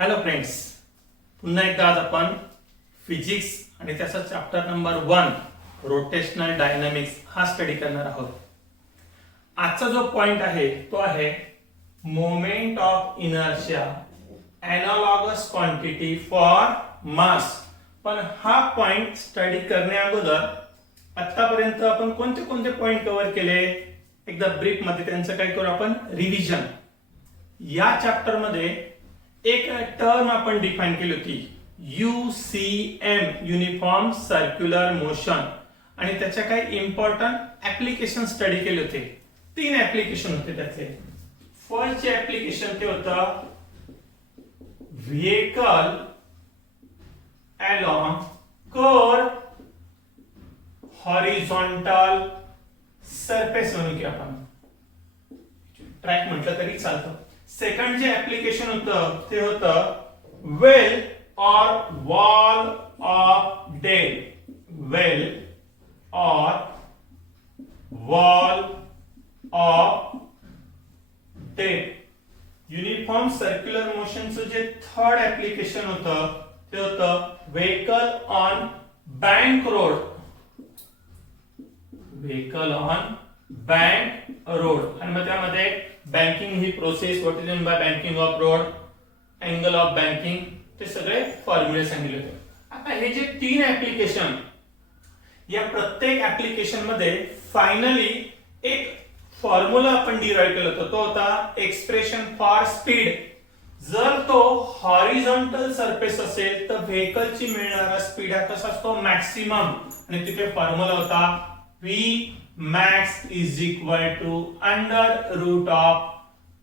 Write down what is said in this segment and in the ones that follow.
Hello friends, पुन्हा एकदा आज आपण फिजिक्स आणि त्याचा चॅप्टर नंबर 1 रोटेशनल डायनामिक्स हा स्टडी करणार आहोत. आजचा जो पॉइंट आहे तो आहे moment of inertia analogous quantity for mass. पण हा पॉइंट स्टडी करण्या अगोदर आतापर्यंत आपण कोणते कोणते पॉइंट कव्हर केले एकदा ब्रीफ मध्ये त्यांचं काय करू आपण रिव्हिजन. या चॅप्टर मध्ये एक टर्म आपण डिफाइन केली होती UCM युनिफॉर्म सर्क्युलर मोशन आणि त्याच्या काही इम्पॉर्टंट ऍप्लिकेशन स्टडी केले होते. 3 ऍप्लिकेशन होते त्याचे. फर्स्ट चे ऍप्लिकेशन ते होतं vehicle along curved horizontal surface म्हणून की आपण ट्रॅक म्हटलं तरी चालतं. सेकंड जे ऍप्लिकेशन होतं ते होतं वेल और वॉल ऑफ डेल. वेल और wall of death. Uniform circular मोशनचं जे थर्ड ऍप्लिकेशन होतं ते होतं vehicle on bank road. Vehicle on bank road आणि मग त्यामध्ये बँकिंग ही process, what is mean by banking of road, angle of banking, ते सगळे फॉर्म्युले सांगितले होते. आता हे जे 3 ऍप्लिकेशन, या प्रत्येक ऍप्लिकेशन मध्ये फायनली एक फॉर्म्युला आपण डिराइव्ह केला होता. तो होता एक्सप्रेशन फॉर स्पीड. जर तो हॉरिझॉन्टल सरफेस असेल तर व्हेकलची मिळणारा स्पीड हा कसा असतो मॅक्सिमम. आणि तिथे फॉर्म्युला होता V max is equal to under root of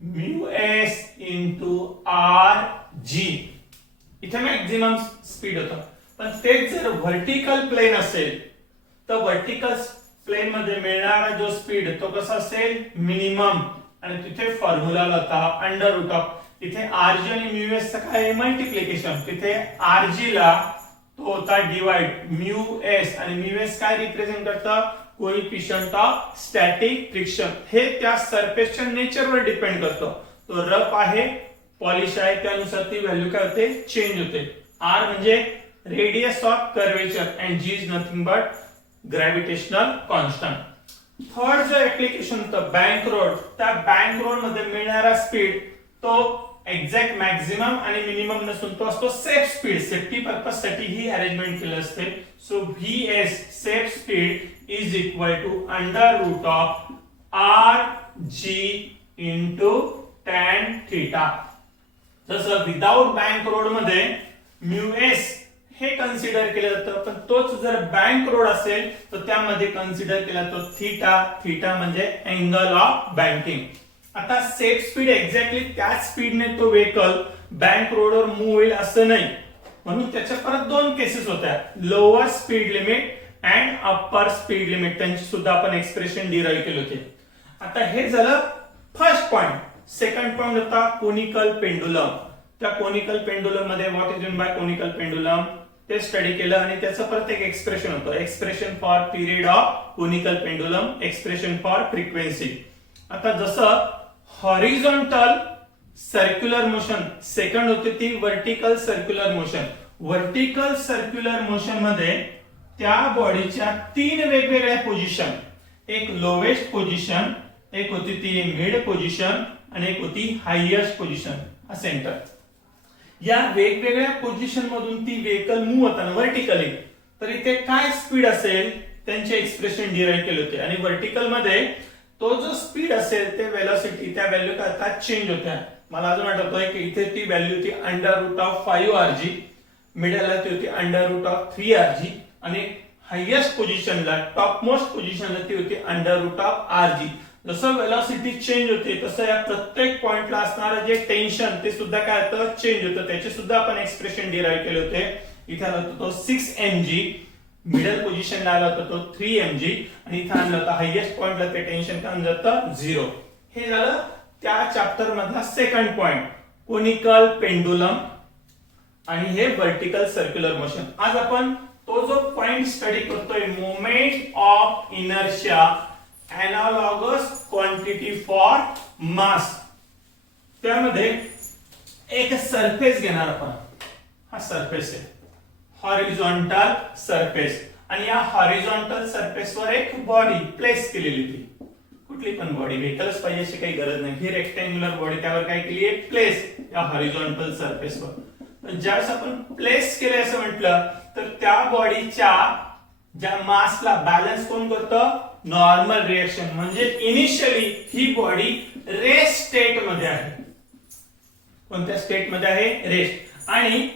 mu s into rg. इथे मॅक्झिमम स्पीड होतं. पण तेच जर व्हर्टिकल प्लेन असेल तर व्हर्टिकल प्लेन मध्ये मिळणारा जो स्पीड तो कसा असेल मिनिमम. आणि तिथे फॉर्म्युला होता अंडर रूट ऑफ, तिथे rg आणि mu s चं काय मल्टिप्लिकेशन, तिथे rg ला तो होता डिवाइड mu s आणि mu s काय रिप्रेझेंट करतं कोएफिशिएंट ऑफ स्टॅटिक फ्रिक्शन. हे त्या सरफेसच्या नेचरवर डिपेंड करतं. तो रफ आहे, पॉलिश आहे, त्यानुसार ती व्हॅल्यू काय होते चेंज होते. r म्हणजे radius of curvature and g is nothing but gravitational constant. Third जो ऍप्लिकेशन होतं बँक रोड, त्या बँक रोड मध्ये मिळणारा स्पीड तो एक्झॅक्ट मॅक्झिमम आणि मिनिमम नसून तो असतो सेफ स्पीड. सेफ्टी पर्पज साठी ही अरेंजमेंट केली असते. So VS safe speed is equal to under root of RG into tan theta. जसं विदाउट बँक रोड मध्ये म्यूएस हे कन्सिडर केलं जातं, पण तोच जर बँक रोड असेल तर त्यामध्ये कन्सिडर केला तो थीटा. थीटा म्हणजे अँगल ऑफ बँकिंग. आता सेफ स्पीड एक्झॅक्टली त्याच स्पीडने तो व्हेकल बँक रोडवर मूव्ह होईल असं नाही, म्हणून त्याच्या परत 2 केसेस होत्या, lower speed limit and upper speed limit. त्यांची सुद्धा आपण एक्सप्रेशन डिराइव्ह केले होते. आता हे झालं फर्स्ट पॉइंट. सेकंड पॉइंट होता कोनिकल पेंडुलम. त्या कोनिकल पेंडुलम मध्ये what is mean bye conical pendulum ते स्टडी केलं आणि त्याचं प्रत्येक एक्सप्रेशन होतं. Expression for period of conical pendulum, expression for frequency. आता जसं हॉरिझॉन्टल सर्क्युलर मोशन सेकंड होती ती vertical circular motion. Vertical circular motion मध्ये त्या बॉडीच्या 3 वेगवेगळ्या पोझिशन, एक लोवेस्ट पोझिशन, एक होती ती मिड पोझिशन आणि एक होती हायएस्ट पोझिशन सेंटर. या वेगवेगळ्या पोझिशन मधून ती व्हेकल मूव्ह होताना व्हर्टिकली तर इथे काय स्पीड असेल त्यांचे एक्सप्रेशन डिराइव्ह केले होते. आणि व्हर्टिकल मध्ये तो जो स्पीड असेल ते वेलोसिटी त्या व्हॅल्यू काय चेंज होत्या. मला अजून आठवतोय की इथे ती व्हॅल्यू होती अंडर रूट ऑफ 5rg, मिडलला ती होती अंडर रूट ऑफ 3rg आणि हायएस्ट पोझिशनला टॉप मोस्ट पोझिशनला ती होती अंडर रूट ऑफ rg. जसं वेलोसिटी चेंज होते तसं या प्रत्येक पॉइंटला असणारं जे टेन्शन ते सुद्धा काय होतं चेंज होतं. त्याचे सुद्धा आपण एक्सप्रेशन डिराइव्ह केले होते. इथे आला होता तो 6mg, मिडल पोझिशनला आला होता तो 3mg आणि इथे आणलं होतं हायएस्ट पॉइंटला ते टेन्शन काय जातं 0. हे झालं त्या चॅप्टर मधला सेकंड पॉइंट कोनिकल पेंडुलम आणि हे व्हर्टिकल सर्क्युलर मोशन. आज आपण तो जो पॉइंट स्टडी करतोय moment of inertia analogous quantity for mass. त्यामध्ये एक सरफेस घेणार आपण, हा सरफेस आहे, हॉरिझॉन्टल सरफेस, आणि या हॉरिझॉन्टल सरफेसवर एक बॉडी प्लेस केलेली ती, कुठली पण बॉडी, व्हेकलच पाहिजे अशी काही गरज नाही, ही रेक्टँग्युलर बॉडी त्यावर काय केली आहे, प्लेस या हॉरिझॉन्टल सरफेसवर. ज्यावेळेस आपण प्लेस केले असं म्हटलं तर त्या बॉडीच्या ज्या मासला बॅलन्स कोण करतं, नॉर्मल रिएक्शन, म्हणजे इनिशियली ही बॉडी रेस्ट स्टेट मध्ये आहे. कोणत्या स्टेट मध्ये आहे, रेस्ट. आणि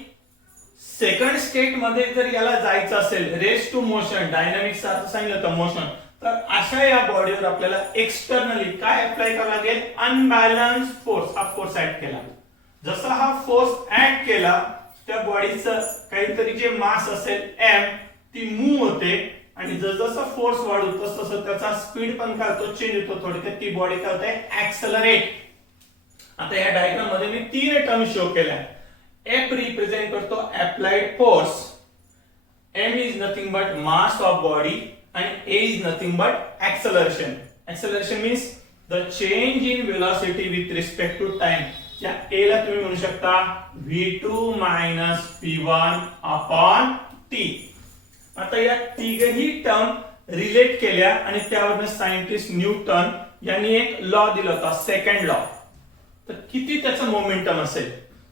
सेकंड स्टेट मध्ये जर याला जायचं असेल, रेस्ट टू मोशन, डायनामिक्स अर्थ सांगितलं तर मोशन, तर अशा या बॉडीवर आपल्याला एक्सटर्नली काय अप्लाय करावं लागेल, अनबॅलन्स फोर्स, हा फोर्स ऍड केला. जसा हा फोर्स ऍड केला त्या बॉडीचं काहीतरी जे मास असेल m ती मूव्ह होते, आणि जसं फोर्स वाढतो तसं त्याचा स्पीड पण काय होतो, चेंज होतो, थोडक्यात ती बॉडी काय होते, ऍक्सेलरेट. आता या डायग्राम मध्ये मी 3 टर्म शो केल्या. F रिप्रेझेंट करतो applied force, m is nothing but mass of body, आणि a is nothing but acceleration. Acceleration means the change in velocity with respect to time. या a ला तुम्ही म्हणू शकता v2 minus v1 upon t. आता या तिघही term relate केल्या आणि त्यावरून सायंटिस्ट न्यूटन यांनी एक लॉ दिला होता, सेकंड लॉ. तर किती त्याचं मोमेंटम असेल,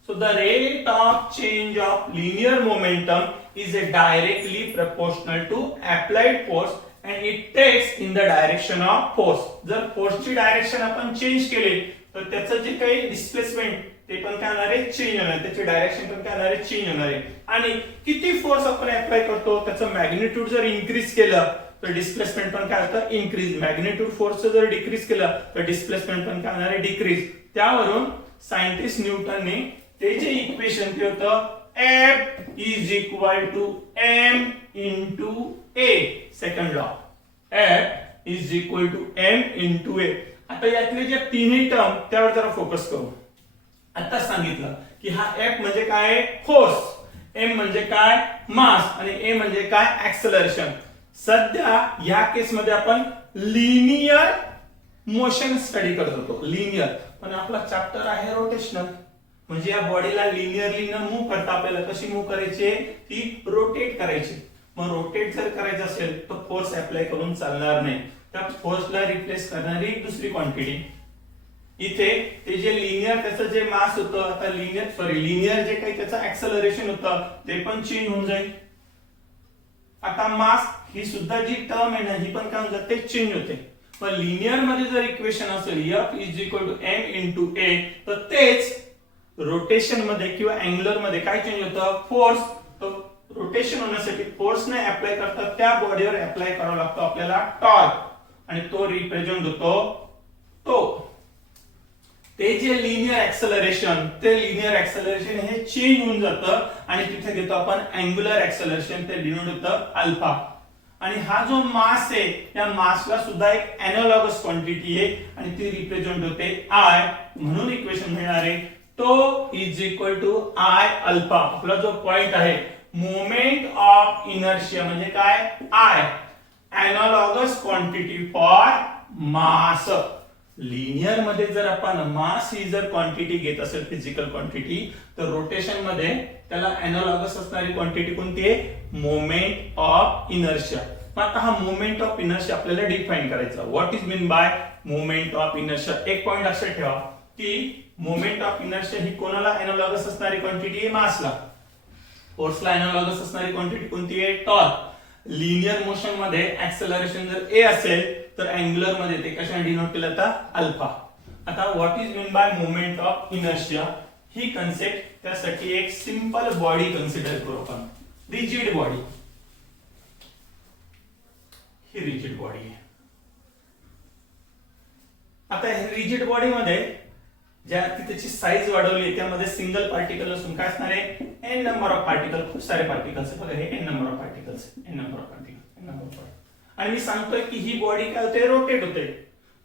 so the rate of change of linear momentum is directly proportional to applied force and it takes in the direction of force. जर फोर्सची डायरेक्शन आपण चेंज केली तर त्याचं जे काही डिस्प्लेसमेंट ते पण काय होणार आहे, चेंज होणार, त्याची डायरेक्शन पण काय होणार आहे, चेंज होणार आहे. आणि किती फोर्स आपण अप्लाय करतो त्याचं मॅग्निट्यूड जर इन्क्रीज केलं तर डिस्प्लेसमेंट पण काय होतं, इन्क्रीज. मॅग्निट्यूड फोर्स जर डिक्रीज केलं तर डिस्प्लेसमेंट पण काय होणार आहे, डिक्रीज. त्यावरून सायंटिस्ट न्यूटनने ते जे इक्वेशन ते होतं F is equal to m into a, second law, F is equal to m into a. आता यातले जे तिन्ही टर्म त्यावर जरा फोकस करू. आता सांगितलं की हा F म्हणजे काय, फोर्स, m म्हणजे काय, मास, आणि a म्हणजे काय, ऍक्सेलरेशन. सध्या या केस मध्ये आपण लिनियर मोशन स्टडी करत होतो, लिनियर. पण आपला चॅप्टर आहे रोटेशनल, म्हणजे या बॉडीला लिनियरली न मूव्ह करता आपल्याला कशी मूव्ह करायची, ती रोटेट करायची. मग रोटेट जर करायचं असेल तर फोर्स अप्लाय करून चालणार नाही, त्या फोर्सला रिप्लेस करणारी एक दुसरी क्वांटिटी. इथे ते जे लिनियर त्याचं जे मास होतं, आता लिनियर जे काही त्याचं ऍक्सेलरेशन होतं ते पण चेंज होऊन जाईल. आता मास ही सुद्धा जी टर्म आहे ना, ही पण काय होऊन जाते, चेंज होते. पण लिनियर मध्ये जर इक्वेशन असेल F is equal to m into a, तर तेच रोटेशन मध्ये किंवा अँगुलर मध्ये काय चेंज होतं, फोर्स. तो रोटेशन होण्यासाठी फोर्स ने अप्लाय करता त्या बॉडीवर अप्लाय करावा लागतो आपल्याला टॉर्क, आणि तो रिप्रेझेंट होतो तो. ते जे लिनियर ऍक्सेलरेशन, ते लिनियर ऍक्सेलरेशन हे चेंज होऊन जातं आणि तिथे घेतो आपण अँगुलर ऍक्सेलरेशन, ते डिनोट होतं अल्फा. आणि हा जो मास आहे या मासला सुद्धा एक एनालॉगस क्वांटिटी आहे आणि ती रिप्रेझेंट होते I. म्हणून इक्वेशन मिळणार आहे तो is equal to I alpha. आपला जो पॉइंट आहे मोमेंट ऑफ इनर्शिया म्हणजे काय, I, analogous quantity for mass. Linear मध्ये जर आपण मास ही जर क्वांटिटी घेत असेल, फिजिकल क्वांटिटी, तर रोटेशन मध्ये त्याला एनालॉगस असणारी क्वांटिटी कोणती आहे, मोमेंट ऑफ इनर्शिया. आता हा मोमेंट ऑफ इनर्शिया आपल्याला डिफाइन करायचा. What is mean bye moment of inertia. एक पॉइंट असं ठेवा की मोमेंट ऑफ इनर्शिया ही कोणाला एनालॉगस असणारी क्वांटिटी आहे, मासला. फोर्सला एनालॉगस असणारी क्वांटिटी कोणती आहे, टॉर्क. लिनियर मोशन मध्ये ऍक्सेलरेशन जर a असेल तर अँगुलर मध्ये ते कशाने डिनोट केलं जातं, अल्फा. आता what is mean bye moment of inertia he concept, त्यासाठी एक सिंपल बॉडी कन्सिडर करू आपण, रिजिड बॉडी. ही रिजिड बॉडी आहे. आता रिजिड बॉडी मध्ये ज्या त्याची साईज वाढवली त्यामध्ये सिंगल पार्टिकल असून काय असणार आहे, n नंबर ऑफ पार्टिकल, खूप सारे पार्टिकल्स बघा, हे n number of particles, n number of particle, n number of. आणि मी सांगतोय की ही बॉडी काय होते, रोटेट होते,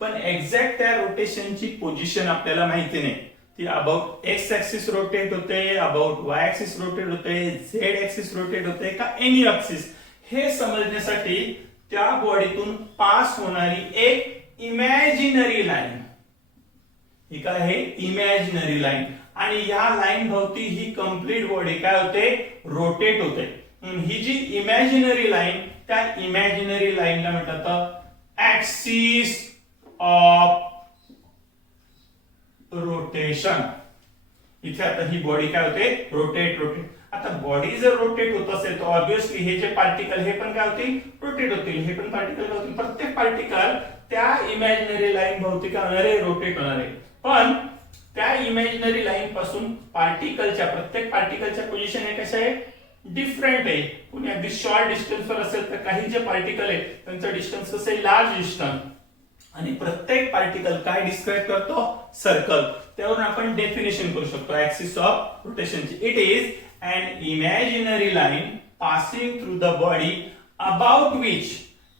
पण एक्झॅक्ट त्या रोटेशनची पोझिशन आपल्याला माहिती नाही. ती अबाउट एक्स ऍक्सिस रोटेट होते, अबाउट वाय ऍक्सिस रोटेट होते, झेड ऍक्सिस रोटेट होते का एनी ऍक्सिस, हे समजण्यासाठी त्या बॉडीतून पास होणारी एक इमॅजिनरी लाईन, ही काय आहे, इमॅजिनरी लाईन. आणि या लाईन भोवती ही कंप्लीट बॉडी काय होते रोटेट होते. ही जी इमॅजिनरी लाईन त्या इमॅजिनरी लाईनला म्हणतात ऍक्सिस ऑफ रोटेशन. इथे आता ही बॉडी काय होते रोटेट. आता बॉडी जर रोटेट होत असेल तर ऑब्विसली हे जे पार्टिकल हे पण काय होतील रोटेट होतील, हे पण पार्टिकल काय होतील. प्रत्येक पार्टिकल त्या इमॅजिनरी लाईन भोवती काय होणार आहे रोटेट होणार आहे. पण त्या इमॅजिनरी लाईन पासून पार्टिकलच्या प्रत्येक पार्टिकलच्या पोझिशन हे कसं आहे डिफरंट आहे. कोणी अगदी शॉर्ट डिस्टन्सवर असेल तर काही जे पार्टिकल आहे त्यांचं डिस्टन्स कसं आहे लार्ज डिस्टन्स. आणि प्रत्येक पार्टिकल काय डिस्क्राइब करतो सर्कल. त्यावरून आपण डेफिनेशन करू शकतो ऍक्सिस ऑफ रोटेशनची. It is an imaginary line passing through the body about which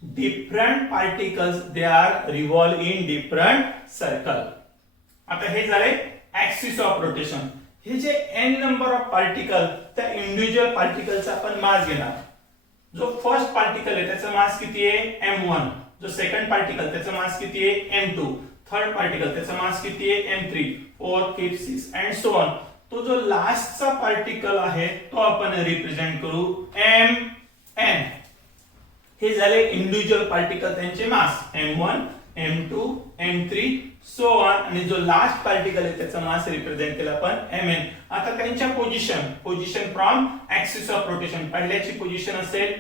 different particles they are revolve in different circle. आता हे झाले ऍक्सिस ऑफ रोटेशन. हे जे n नंबर ऑफ पार्टिकल त्या इंडिव्हिज्युअल पार्टिकलचा आपण मास घेणार. जो फर्स्ट पार्टिकल आहे त्याचा मास किती आहे m1, जो सेकंड पार्टिकल त्याचा मास किती आहे m2, थर्ड पार्टिकल त्याचा मास किती आहे m3, fourth fifth sixth and so on. तो जो लास्टचा पार्टिकल आहे तो आपण रिप्रेझेंट करू mn. हे झाले इंडिव्हिज्युअल पार्टिकल त्यांचे मास m1, m2, m3 so on. आणि जो लास्ट पार्टिकल आहे त्याचा मास रिप्रेझेंट केला आपण mn. आता त्यांच्या position from axis of rotation. पहिल्याची पोझिशन असेल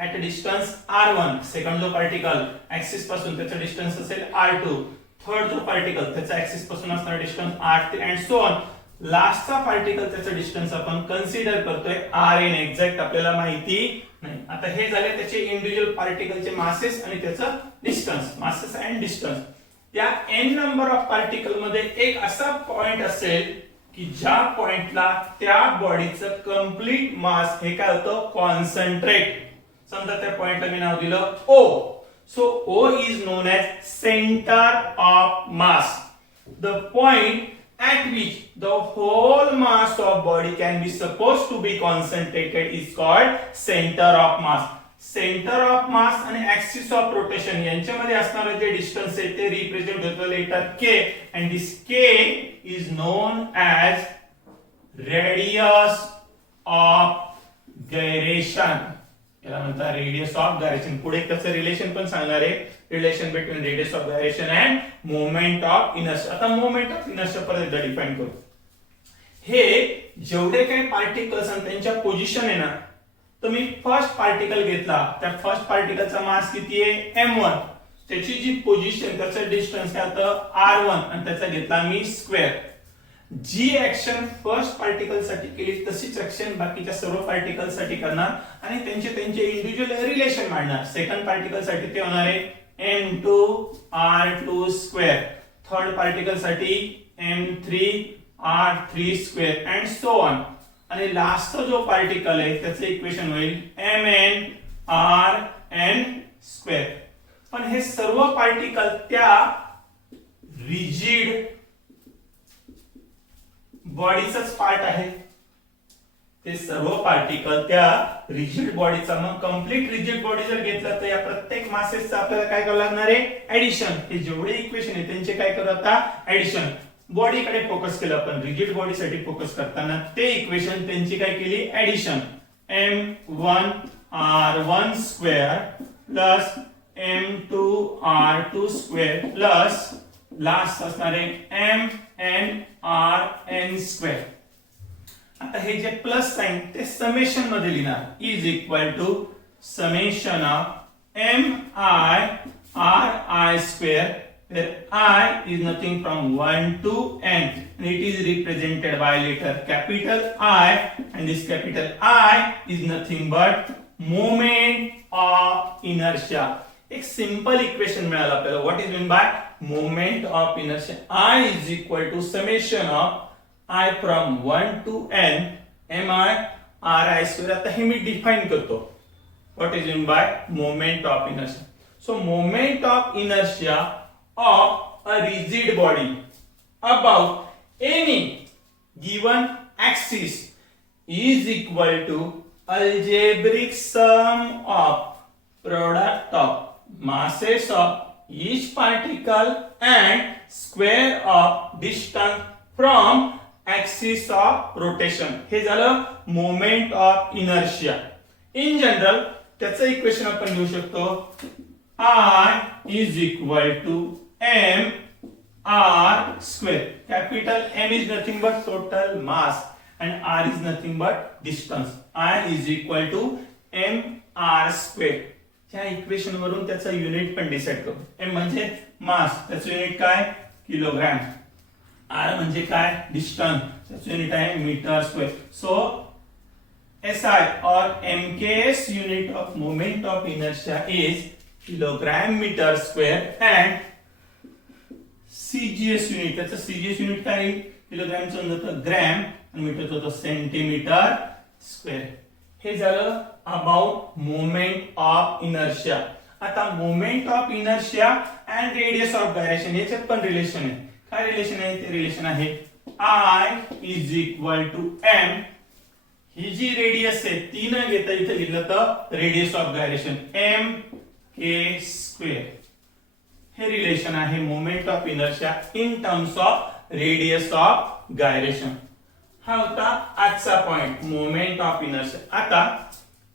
at a distance r1, second जो पार्टिकल ऍक्सिस पासून त्याचा डिस्टन्स असेल r2, थर्ड जो पार्टिकल त्याचा ऍक्सिस पासून असणारा distance r3 and so on. लास्टचा पार्टिकल त्याचा डिस्टन्स आपण कन्सिडर करतोय rn. एक्झॅक्ट आपल्याला माहिती नाही. आता हे झाले त्याचे इंडिव्हिज्युअल पार्टिकलचे मासेस आणि त्याचं डिस्टन्स, मासेस अँड डिस्टन्स. या n नंबर ऑफ पार्टिकल मध्ये एक असा पॉइंट असेल की ज्या पॉइंटला त्या बॉडीचं कंप्लीट मास हे काय होतं कॉन्सन्ट्रेट. समजा त्या पॉइंटला मी नाव दिलं O. So O is known as centre of mass. The point at which the whole mass of body can be supposed to be concentrated is called center of mass. Center of mass आणि axis of rotation यांच्यामध्ये असणारे जे distance आहे ते represent होतो letter k and this k is known as radius of gyration. याला म्हणतात radius of gyration. पुढे त्याचं रिलेशन पण सांगणार आहे, relation between radius of gyration and moment of inertia. आता मोमेंट ऑफ इनर्शिया परत डिफाइन करू. हे जेवढे काही पार्टिकल्स आणि त्यांच्या पोझिशन आहे ना, तर मी फर्स्ट पार्टिकल घेतला, त्या फर्स्ट पार्टिकलचा मास किती आहे m1, त्याची जी पोझिशन त्याचं डिस्टन्स काय होतं r1 आणि त्याचा घेतला मी स्क्वेअर. जी ऍक्शन फर्स्ट पार्टिकल साठी केली तशीच ऍक्शन बाकीच्या सर्व पार्टिकल साठी करणार आणि त्यांचे इंडिव्हिज्युअल रिलेशन मांडणार. सेकंड पार्टिकल साठी ते होणार आहे m2 r2 square, third particle साठी m3 r3 square and so on. आणि लास्ट जो पार्टिकल आहे त्याचे इक्वेशन होईल mn rn स्क्वेअर. पण हे सर्व पार्टिकल त्या रिजिड बॉडीचाच पार्ट आहे. ते सर्व पार्टिकल त्या रिजिड बॉडीचा. मग कंप्लीट रिजिड बॉडी जर घेतला तर या प्रत्येक मासेसचा आपल्याला काय करावं लागणार आहे ऍडिशन. हे जेवढे इक्वेशन आहे त्यांचे काय करू आता ऍडिशन. बॉडीकडे फोकस केलं आपण, रिजिड बॉडीसाठी फोकस करताना ते इक्वेशन त्यांची काय केली addition. m1 r1 square plus m2 r2 square plus last असणार आहे mn rn स्क्वेअर. आता हे जे प्लस साइन ते समेशन मध्ये लिहिणार is equal to summation of mi ri square where I is nothing from 1 to n and it is represented by letter capital I and this capital I is nothing but moment of inertia. एक simple equation मिळालं आपल्याला. What is mean bye moment of inertia. I is equal to summation of I from 1 to n mi ri square. आता हे मी define करतो. What is mean bye moment of inertia. So moment of inertia of a rigid body about any given axis is equal to algebraic sum of product of masses of each particle and square of distance from axis of rotation. हे झालं moment of inertia. In general त्याचं equation आपण लिहू शकतो I is equal to m r square. Capital M is nothing but total mass and r is nothing but distance. I is equal to m r square. ह्या equation वरून त्याचा unit पण decide करू. m म्हणजे मास, त्याचं unit काय kilogram. r म्हणजे काय डिस्टन्स, त्याचं युनिट आहे metre square. So SI or MKS unit of moment of inertia is kilogram meter square and CGS unit, त्याचं CGS युनिट काय आहे किलोग्रॅमचं होतं ग्रॅम आणि मीटरचं होतं सेंटीमीटर स्क्वेअर. हे झालं अबाउट मोमेंट ऑफ इनर्शिया. आता moment of inertia and radius of gyration याच्यात पण रिलेशन आहे. काय रिलेशन आहे ते रिलेशन आहे I is equal to m. ही जी रेडियस आहे ती न घेता इथे लिहिलं तर radius of gyration M K square. हे रिलेशन आहे moment of inertia in terms of radius of gyration. हा होता आजचा पॉइंट मोमेंट ऑफ इनर्शिया. आता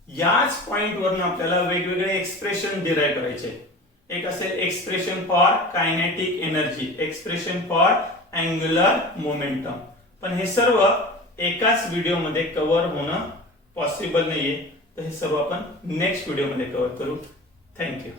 याच पॉइंट वरून आपल्याला वेगवेगळे एक्सप्रेशन डिराइव्ह करायचे. एक असेल expression for kinetic energy, expression for angular momentum. पण हे सर्व एकाच व्हिडिओमध्ये कव्हर होणं पॉसिबल नाहीये, तर हे सर्व आपण नेक्स्ट व्हिडिओमध्ये कव्हर करू. थँक्यू.